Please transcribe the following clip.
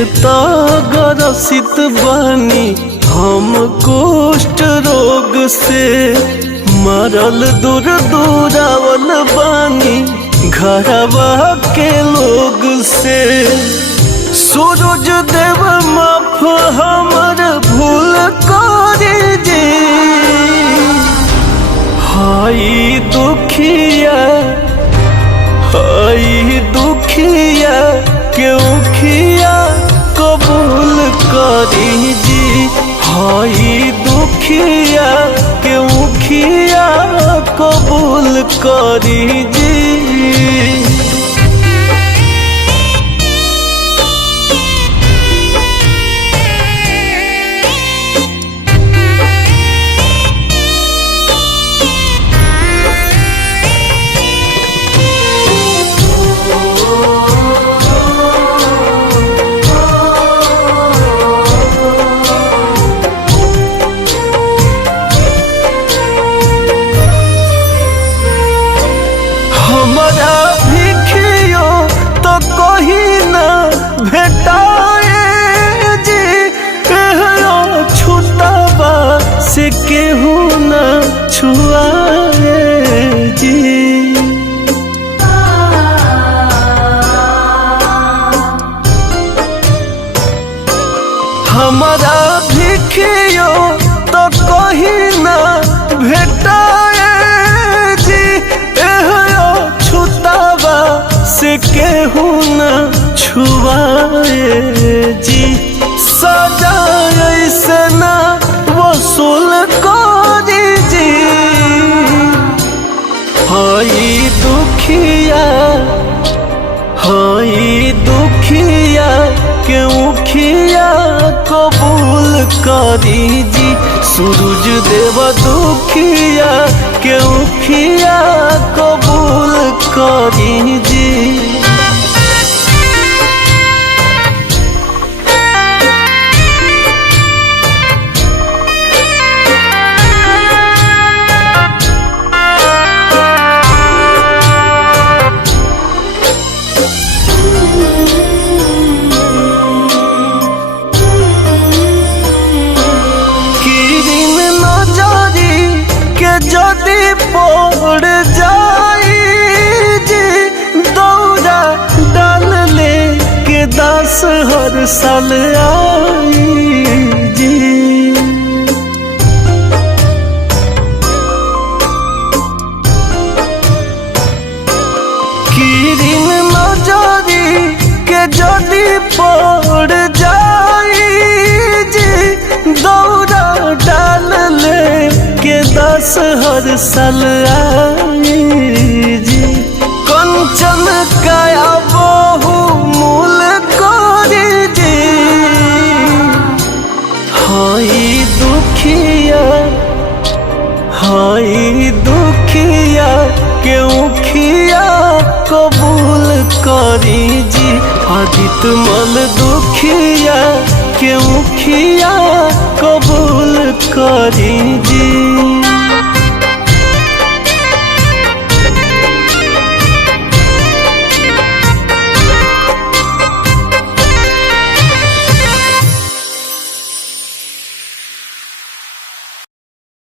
तो ग्रसित बानी हम कुष्ठ रोग से, मरल दूर दूरावल बानी घरवा के लोग से। सूरज देव माफ हमर भूल कर जी, हाई दुखिया क्यों खिया कबूल करी जी, हाई दुखिया क्यों खिया कबूल करी जी। हमारा भिखियो तो कहीं ना भेटाए जी, छुटावा से केहू ना छुआए जी। हमारा भिखियो तो कहीं ना भेटाए जी, छुतावा से केहू न छुआए जी। सजा ऐसे ना वसूल करी जी, हाई दुखिया क्यों खिया कबूल करी जी। सूरज देव दुखिया क्यों खिया कबूल करी जी। जदि पड़ जाई जी, दौरा डाल ले के 10 हर साल आई जी। किरिन नजरी के जदि पड़ जाई जी, दौरा डाल ले के 10 हर साल आई जी। कंचन काया बहु मूल करी जी, हाई दुखिया क्यों खिया कबूल करी जी। आदित्य मल दुखिया क्यों खिया कबूल करी जी।